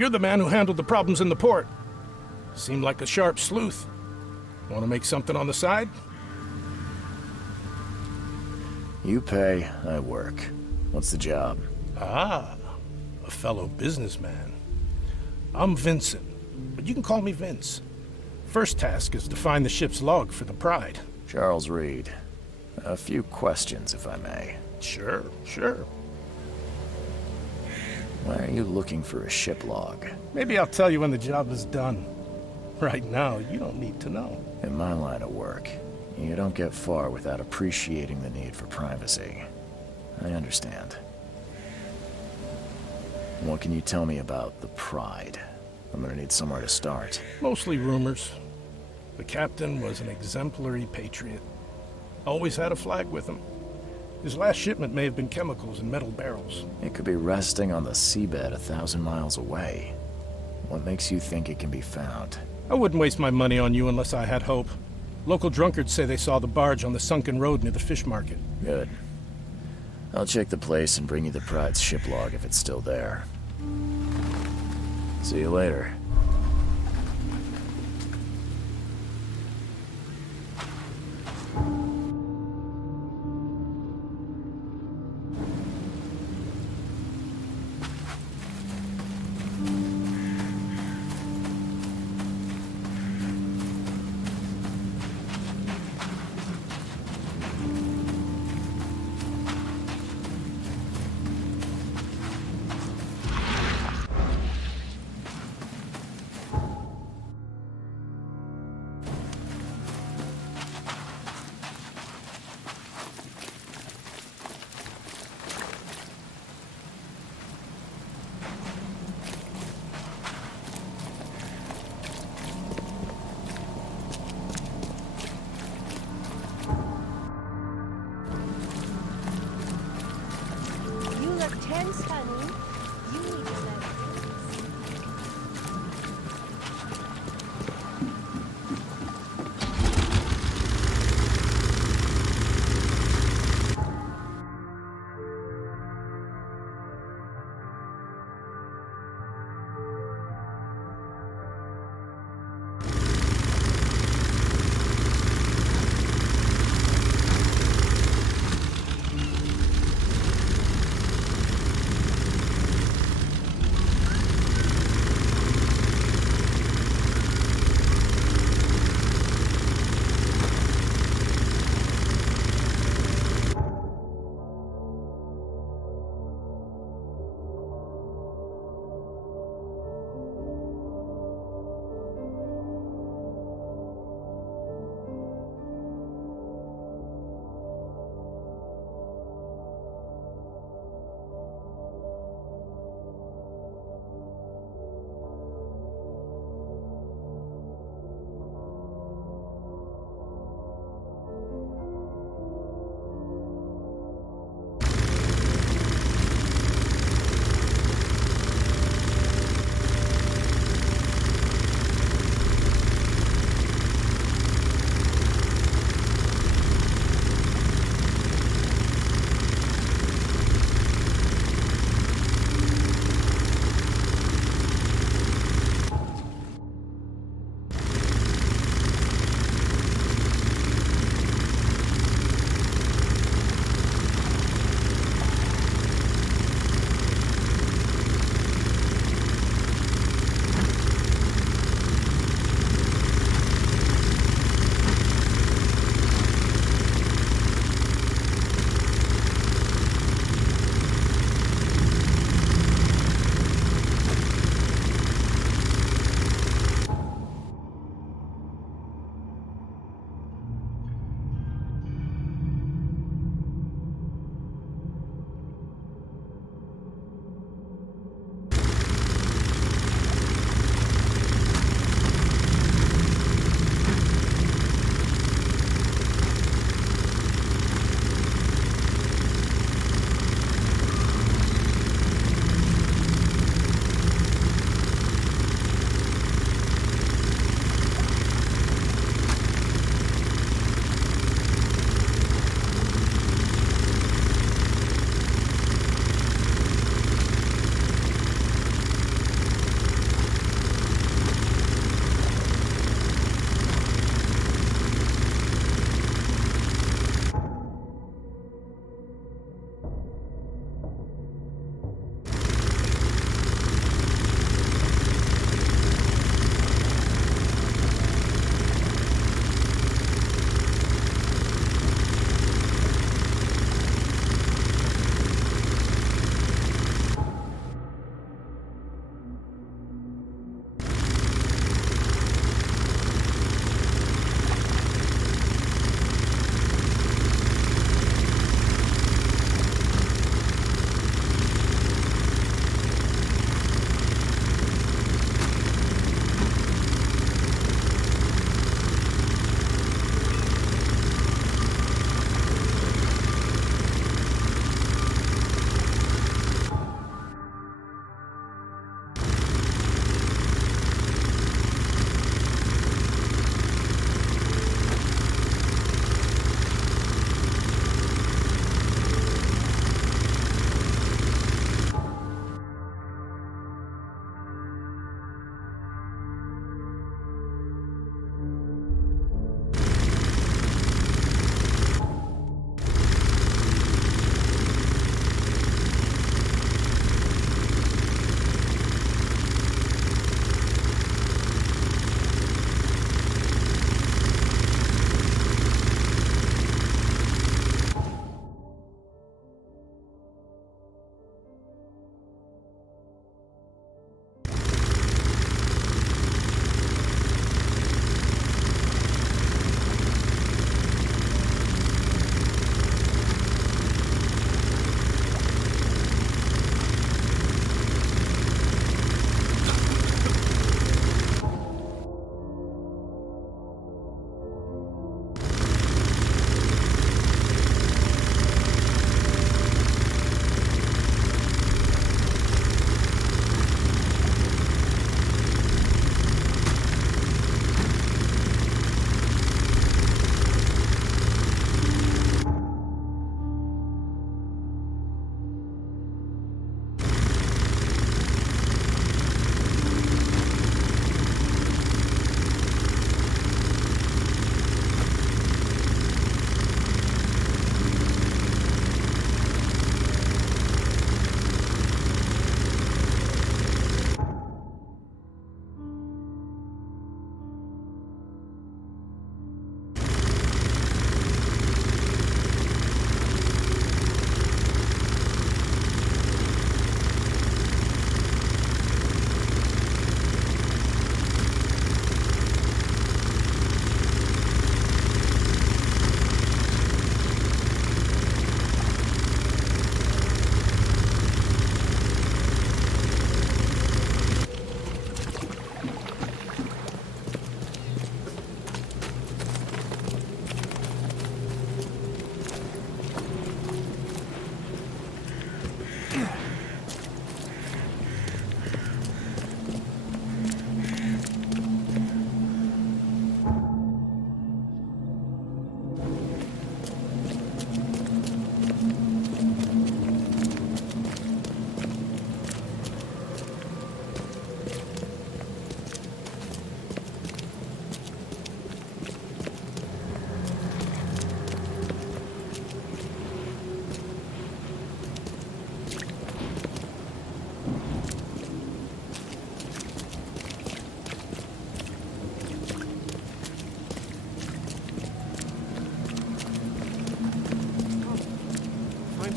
You're the man who handled the problems in the port. Seemed like a sharp sleuth. Want to make something on the side? You pay, I work. What's the job? Ah, a fellow businessman. I'm Vincent, but you can call me Vince. First task is to find the ship's log for the Pride. Charles Reed. A few questions, if I may. Sure. Why are you looking for a ship log? Maybe I'll tell you when the job is done. Right now, you don't need to know. In my line of work, you don't get far without appreciating the need for privacy. I understand. What can you tell me about the Pride? I'm gonna need somewhere to start. Mostly rumors. The captain was an exemplary patriot. Always had a flag with him. His last shipment may have been chemicals in metal barrels. It could be resting on the seabed 1,000 miles away. What makes you think it can be found? I wouldn't waste my money on you unless I had hope. Local drunkards say they saw the barge on the sunken road near the fish market. Good. I'll check the place and bring you the Pride's ship log if it's still there. See you later.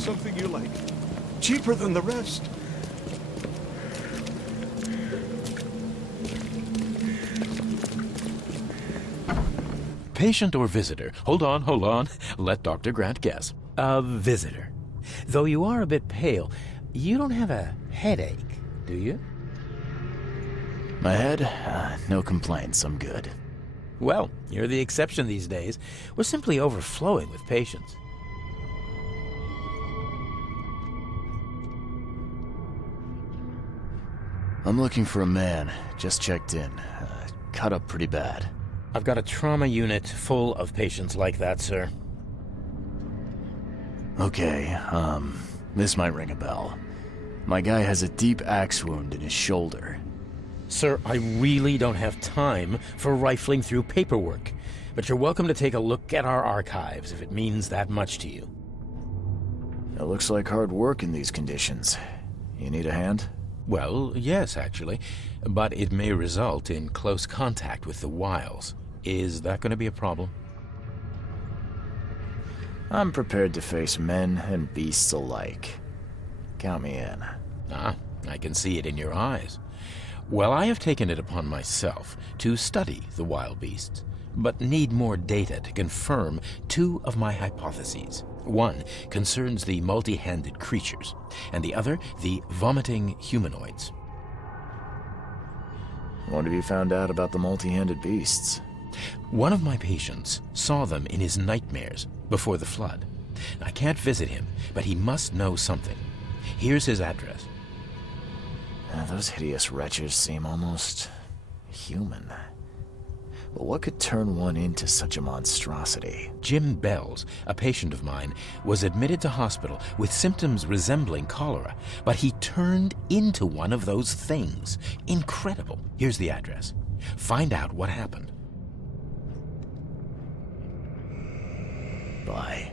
something you like. Cheaper than the rest. Patient or visitor? Hold on. Let Dr. Grant guess. A visitor. Though you are a bit pale, you don't have a headache, do you? My head? No complaints, I'm good. Well, you're the exception these days. We're simply overflowing with patients. I'm looking for a man. Just checked in. Cut up pretty bad. I've got a trauma unit full of patients like that, sir. Okay, this might ring a bell. My guy has a deep axe wound in his shoulder. Sir, I really don't have time for rifling through paperwork, but you're welcome to take a look at our archives if it means that much to you. It looks like hard work in these conditions. You need a hand? Well, yes, actually, but it may result in close contact with the wiles. Is that going to be a problem? I'm prepared to face men and beasts alike. Count me in. Ah, I can see it in your eyes. Well, I have taken it upon myself to study the wild beasts, but need more data to confirm two of my hypotheses. One concerns the multi-handed creatures, and the other the vomiting humanoids. What have you found out about the multi-handed beasts? One of my patients saw them in his nightmares before the flood. I can't visit him, but he must know something. Here's his address. Those hideous wretches seem almost human. But what could turn one into such a monstrosity? Jim Bells, a patient of mine, was admitted to hospital with symptoms resembling cholera, but he turned into one of those things. Incredible. Here's the address. Find out what happened. Bye.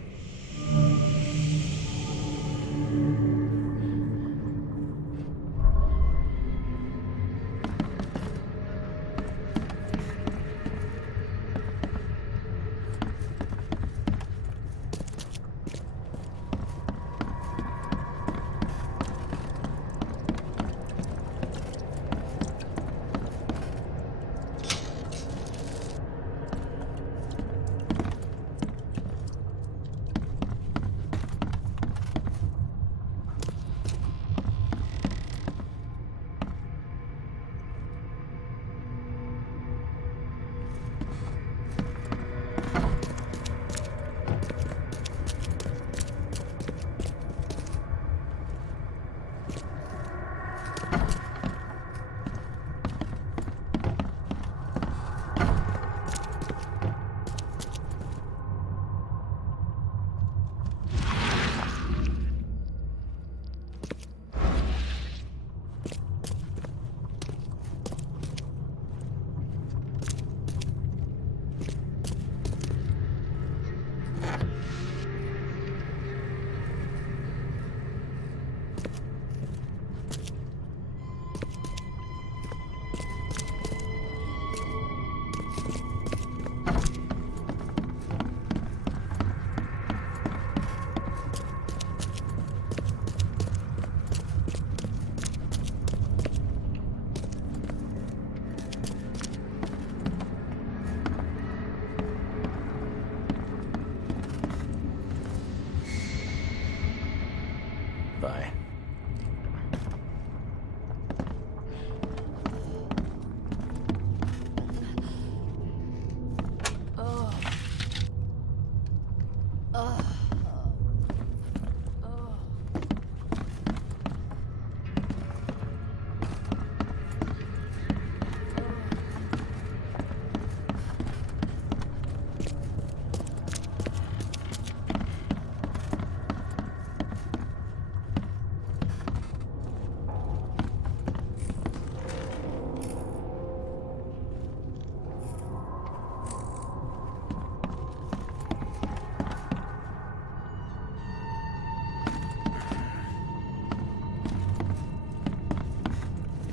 Bye.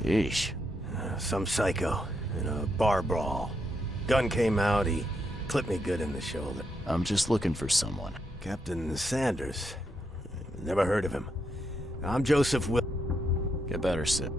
Yeesh. Some psycho in a bar brawl. Gun came out, he clipped me good in the shoulder. I'm just looking for someone. Captain Sanders. Never heard of him. I'm Joseph Will. Get better, Sid.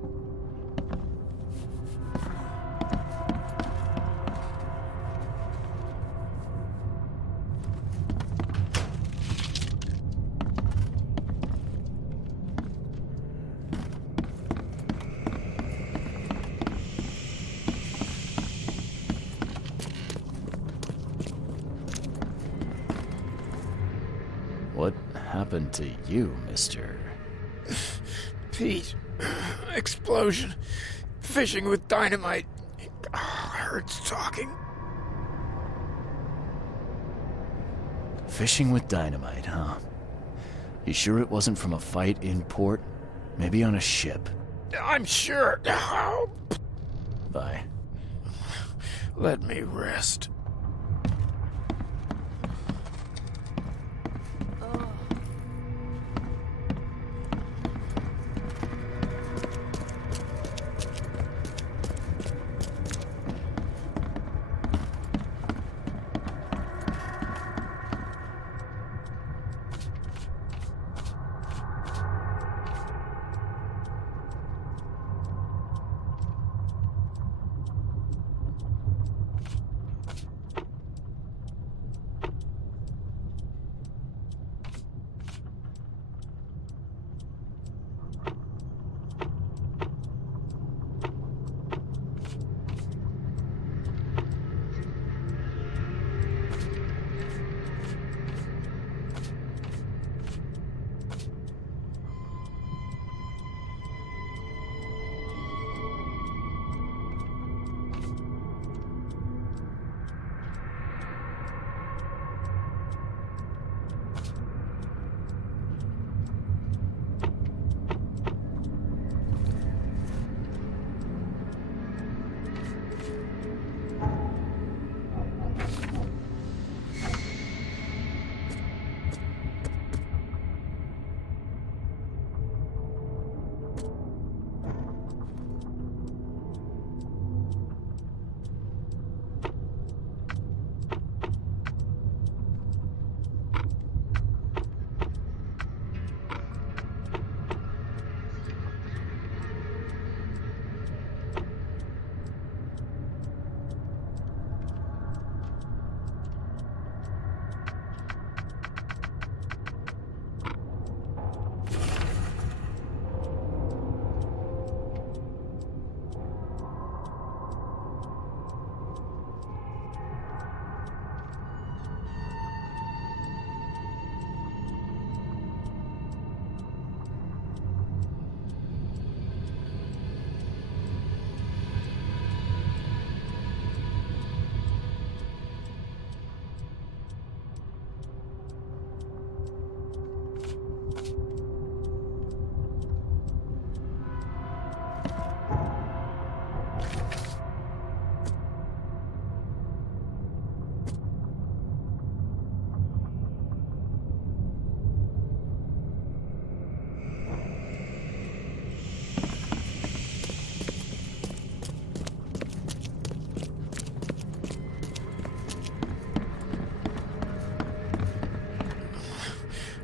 What happened to you, mister? Pete. Explosion. Fishing with dynamite. Hurts talking. Fishing with dynamite, huh? You sure it wasn't from a fight in port? Maybe on a ship? I'm sure. Bye. Let me rest.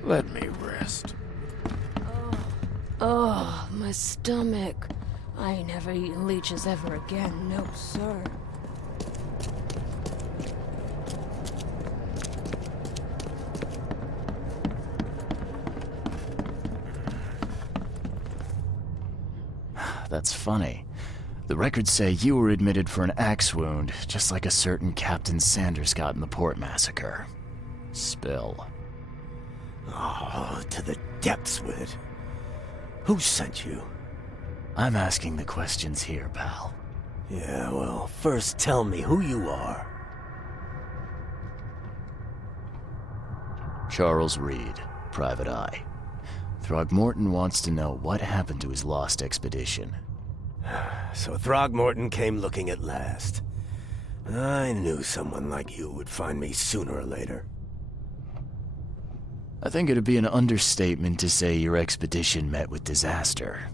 Let me rest. Oh, my stomach. I ain't never eaten leeches ever again, no sir. That's funny. The records say you were admitted for an axe wound, just like a certain Captain Sanders got in the port massacre. Spill. Oh, to the depths with it. Who sent you? I'm asking the questions here, pal. Yeah, well, first tell me who you are. Charles Reed, Private Eye. Throgmorton wants to know what happened to his lost expedition. So Throgmorton came looking at last. I knew someone like you would find me sooner or later. I think it'd be an understatement to say your expedition met with disaster.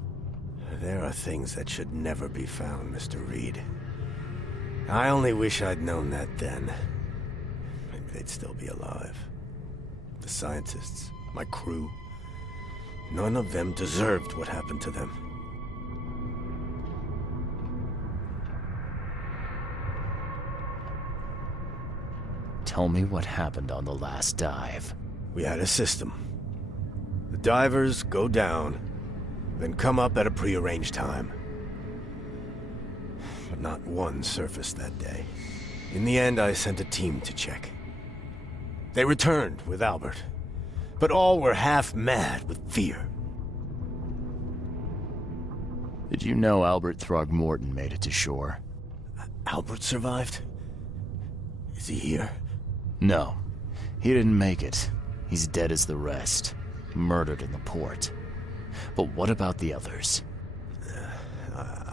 There are things that should never be found, Mr. Reed. I only wish I'd known that then. Maybe they'd still be alive. The scientists, my crew. None of them deserved what happened to them. Tell me what happened on the last dive. We had a system. The divers go down, then come up at a prearranged time. But not one surfaced that day. In the end, I sent a team to check. They returned with Albert, but all were half mad with fear. Did you know Albert Throgmorton made it to shore? Albert survived? Is he here? No. He didn't make it. He's dead as the rest. Murdered in the port. But what about the others?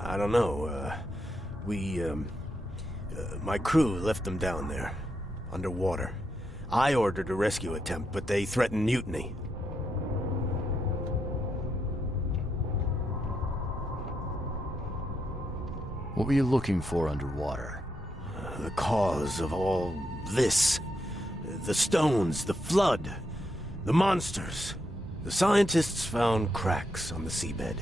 I don't know. My crew left them down there, underwater. I ordered a rescue attempt, but they threatened mutiny. What were you looking for underwater? The cause of all this. The stones, the flood, the monsters. The scientists found cracks on the seabed.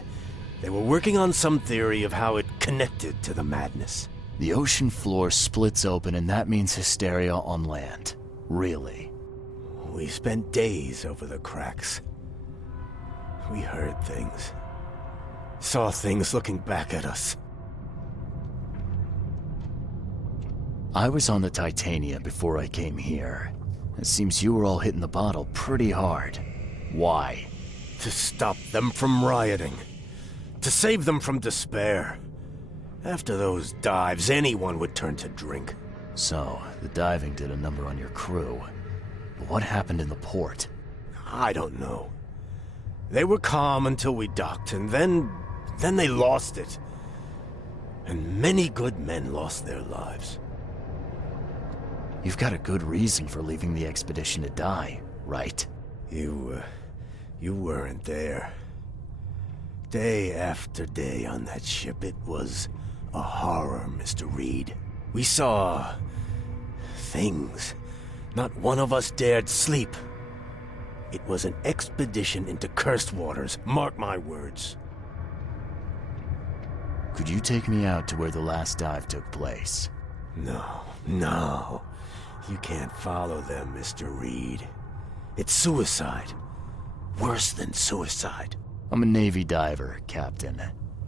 They were working on some theory of how it connected to the madness. The ocean floor splits open and that means hysteria on land. Really? We spent days over the cracks. We heard things. Saw things looking back at us. I was on the Titania before I came here. It seems you were all hitting the bottle pretty hard. Why? To stop them from rioting. To save them from despair. After those dives, anyone would turn to drink. So, the diving did a number on your crew. But what happened in the port? I don't know. They were calm until we docked, and then they lost it. And many good men lost their lives. You've got a good reason for leaving the expedition to die, right? You weren't there. Day after day on that ship, it was a horror, Mr. Reed. We saw things. Not one of us dared sleep. It was an expedition into cursed waters, mark my words. Could you take me out to where the last dive took place? No. You can't follow them, Mr. Reed. It's suicide. Worse than suicide. I'm a Navy diver, Captain.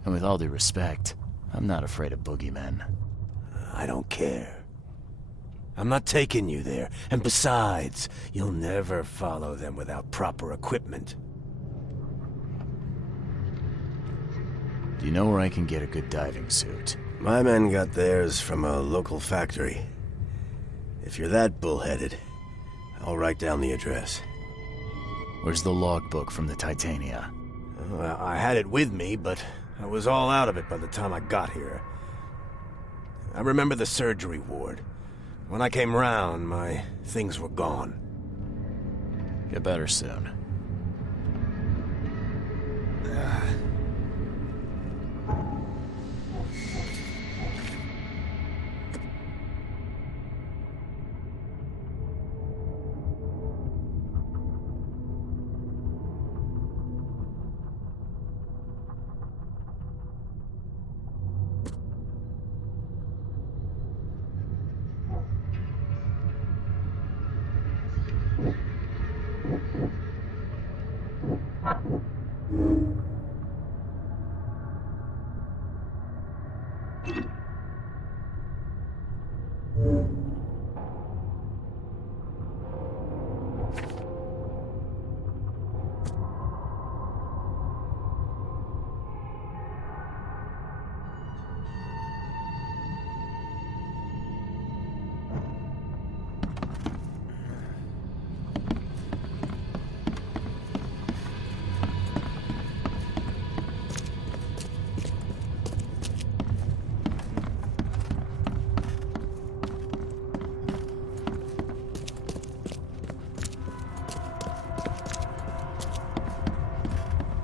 And with all due respect, I'm not afraid of boogeymen. I don't care. I'm not taking you there. And besides, you'll never follow them without proper equipment. Do you know where I can get a good diving suit? My men got theirs from a local factory. If you're that bullheaded, I'll write down the address. Where's the logbook from the Titania? Well, I had it with me, but I was all out of it by the time I got here. I remember the surgery ward. When I came round, my things were gone. Get better soon.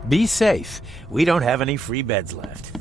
Be safe. We don't have any free beds left.